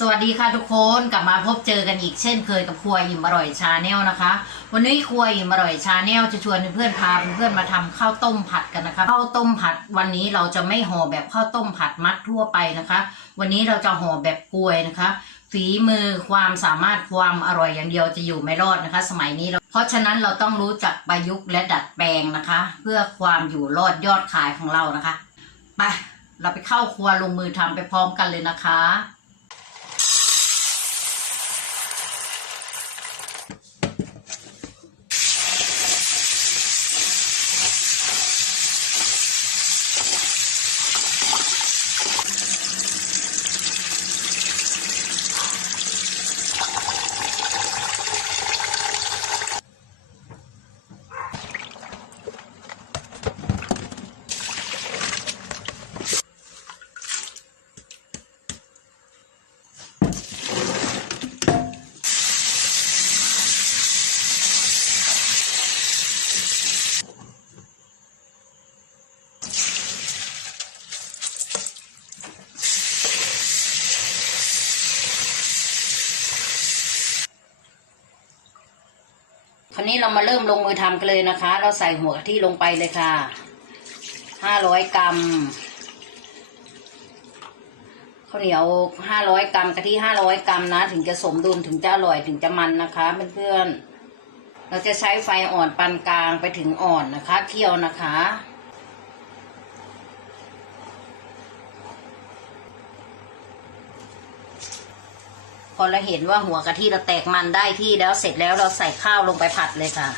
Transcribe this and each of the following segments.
สวัสดีค่ะทุกคนกลับมาพบเจอกันอีกเช่นเคยกับครัวอิ่มอร่อยชาแนลนะคะ วันนี้ครัวอิ่มอร่อยชาแนลจะชวนเพื่อนพาเพื่อนมาทำข้าวต้มผัดกันนะคะข้าวต้มผัดวันนี้เราจะไม่ห่อแบบข้าวต้มผัดมัดทั่วไปนะคะ วันนี้เราจะห่อแบบกลวยนะคะฝีมือความสามารถความอร่อยอย่างเดียวจะอยู่ไม่รอดนะคะ สมัยนี้เราเพราะฉะนั้นเราต้องรู้จักประยุกต์และดัดแปลงนะคะ เพื่อความอยู่รอดยอดขายของเรานะคะไปเราไปเข้าครัวลงมือทำไปพร้อมกันเลยนะคะ นี้เรามาเริ่มลงมือทำกันเลยนะคะ เราใส่หัวกะทิลงไปเลยค่ะ ห้าร้อยกรัมข้าวเหนียวห้าร้อยกรัมกะทิห้าร้อยกรัมนะ ถึงจะสมดุลถึงจะอร่อยถึงจะมันนะคะเพื่อนๆเราจะใช้ไฟอ่อนปานกลางไปถึงอ่อนนะคะ เคี่ยวนะคะ พอเราเห็นว่าหัวกะทิเราแตกมันได้ที่แล้วเสร็จแล้วเราใส่ข้าวลงไปผัดเลยค่ะ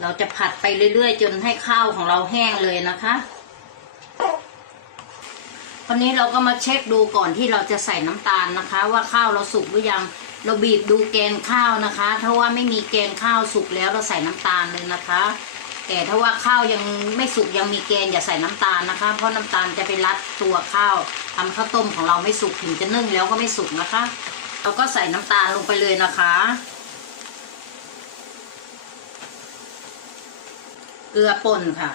เราจะผัดไปเรื่อยๆ จนให้ข้าวของเราแห้งเลยนะคะคราวนี้เราก็มาเช็คดูก่อนที่เราจะใส่น้ำตาลนะคะ ว่าข้าวเราสุกหรือยัง เราบีบดูแกนข้าวนะคะ ถ้าว่าไม่มีแกนข้าวสุกแล้วเราใส่น้ำตาลเลยนะคะ แต่ถ้าว่าข้าวยังไม่สุกยังมีแกนอย่าใส่น้ำตาลนะคะ เพราะน้ำตาลจะไปรัดตัวข้าวทำข้าวต้มของเราไม่สุกถึงจะนึ่งแล้วก็ไม่สุกนะคะ เราก็ใส่น้ำตาลลงไปเลยนะคะ เกลือป่นค่ะ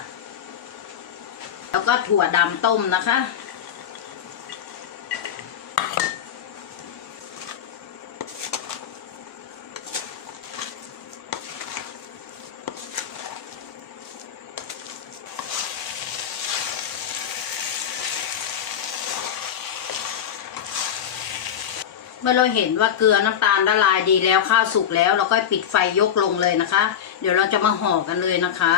แล้วก็ถั่วดำต้มนะคะ เมื่อเราเห็นว่าเกลือน้ำตาลละลายดีแล้วข้าวสุกแล้ว เราก็ปิดไฟยกลงเลยนะคะ เดี๋ยวเราจะมาห่อกันเลยนะคะ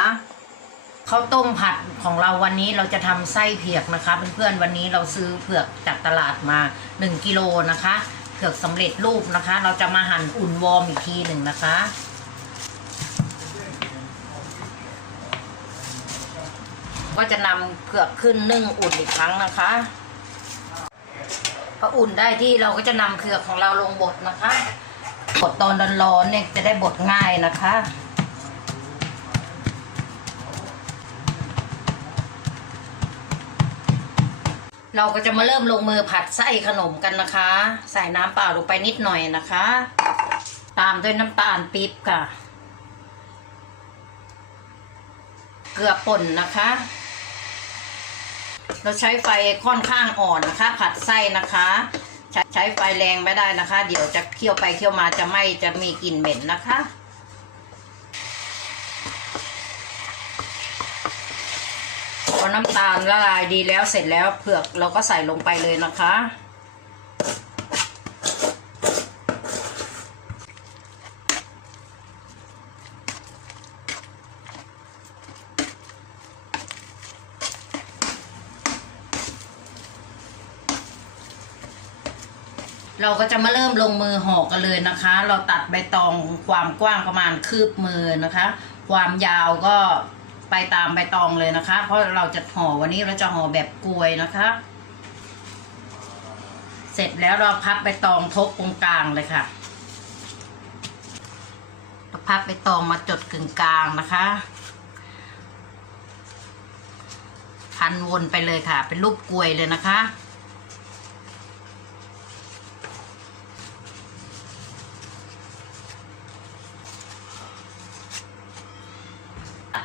ข้าวต้มผัดของเราวันนี้เราจะทำไส้เผือกนะคะเพื่อนๆวันนี้เราซื้อเผือกจากตลาดมา 1กิโลนะคะเผือกสำเร็จรูปนะคะ เราจะมาหั่นอุ่นวอร์มอีกทีหนึ่งนะคะก็จะนำเผือกขึ้นนึ่งอุ่นอีกครั้งนะคะ ออุ่นได้ที่เราก็จะนำเผือกของเราลงบดนะคะบดตอนร้อนๆเนี่ยจะได้บดง่ายนะคะเราก็จะมาเริ่มลงมือผัดไส้ขนมกันนะคะ ใส่น้ำเปล่าลงไปนิดหน่อยนะคะ ตามด้วยน้ำตาลปี๊บค่ะ เกลือป่นนะคะ เราใช้ไฟค่อนข้างอ่อนนะคะ ผัดไส้นะคะ ใช้ใช้ไฟแรงไม่ได้นะคะ เดี๋ยวจะเคี่ยวไปเคี่ยวมาจะไหม่จะมีกลิ่นเหม็นนะคะพอน้ำตาลละลายดีแล้วเสร็จแล้วเผือกเราก็ใส่ลงไปเลยนะคะ เราก็จะมาเริ่มลงมือห่อกันเลยนะคะ เราตัดใบตองความกว้างประมาณคืบมือนะคะ ความยาวก็ไปตามใบตองเลยนะคะ เพราะเราจะห่อวันนี้เราจะห่อแบบกลวยนะคะ เสร็จแล้วเราพับใบตองทบตรงกลางเลยค่ะเราพับใบตองมาจดกึ่งกลางนะคะ พันวนไปเลยค่ะ เป็นรูปกลวยเลยนะคะ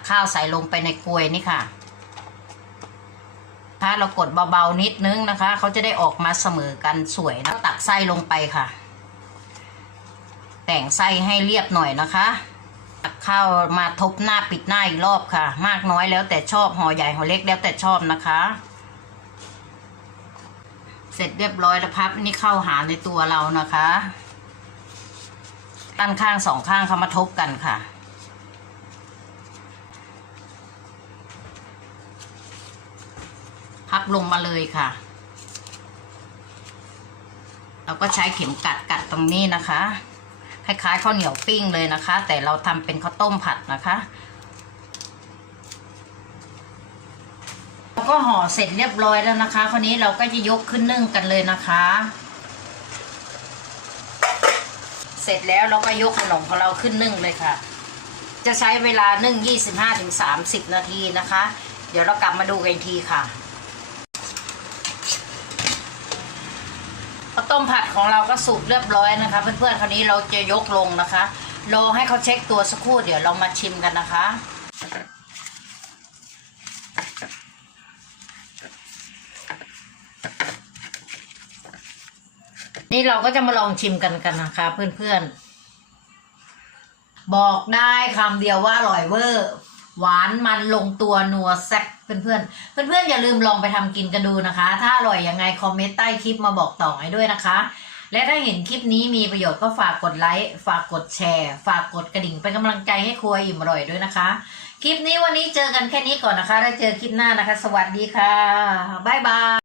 ข้าวใส่ลงไปในกลวยนี่ค่ะถ้าเรากดเบาๆนิดนึงนะคะ เขาจะได้ออกมาเสมอกันสวยนะตักไส้ลงไปค่ะ แต่งไส้ให้เรียบหน่อยนะคะตักข้าวมาทบหน้าปิดหน้าอีกรอบค่ะ มากน้อยแล้วแต่ชอบห่อใหญ่ห่อเล็กแล้วแต่ชอบนะคะ เสร็จเรียบร้อยแล้วพับนี่เข้าหาในตัวเรานะคะด้านข้างสองข้างเขามาทบกันค่ะ พับลงมาเลยค่ะ เราก็ใช้เข็มกัดกัดตรงนี้นะคะคล้ายๆข้าวเหนียวปิ้งเลยนะคะ แต่เราทำเป็นข้าวต้มผัดนะคะเราก็ห่อเสร็จเรียบร้อยแล้วนะคะคราวนี้เราก็จะยกขึ้นนึ่งกันเลยนะคะ เสร็จแล้วเราก็ยกขนมของเราขึ้นนึ่งเลยค่ะ จะใช้เวลานึ่ง 25-30 นาทีนะคะ เดี๋ยวเรากลับมาดูกันอีกทีค่ะ ข้าว ต้มผัดของเราก็สุกเรียบร้อยนะคะ เพื่อนๆคราวนี้เราจะยกลงนะคะรอให้เขาเช็คตัวสักครู่เดี๋ยวเรามาชิมกันนะคะ นี่เราก็จะมาลองชิมกันกันนะคะ เพื่อนๆ บอกได้คำเดียวว่าอร่อยเวอร์ หวานมันลงตัวนัวแซ่บเพื่อนๆเพื่อนๆอย่าลืมลองไปทำกินกันดูนะคะ ถ้าอร่อยยังไงคอมเมนต์ใต้คลิปมาบอกต่อให้ด้วยนะคะ และถ้าเห็นคลิปนี้มีประโยชน์ก็ฝากกดไลค์ฝากกดแชร์ ฝากกดกระดิ่งเป็นกำลังใจให้ครัวอิ่มอร่อยด้วยนะคะ คลิปนี้วันนี้เจอกันแค่นี้ก่อนนะคะแล้วเจอคลิปหน้านะคะ สวัสดีค่ะบ๊ายบาย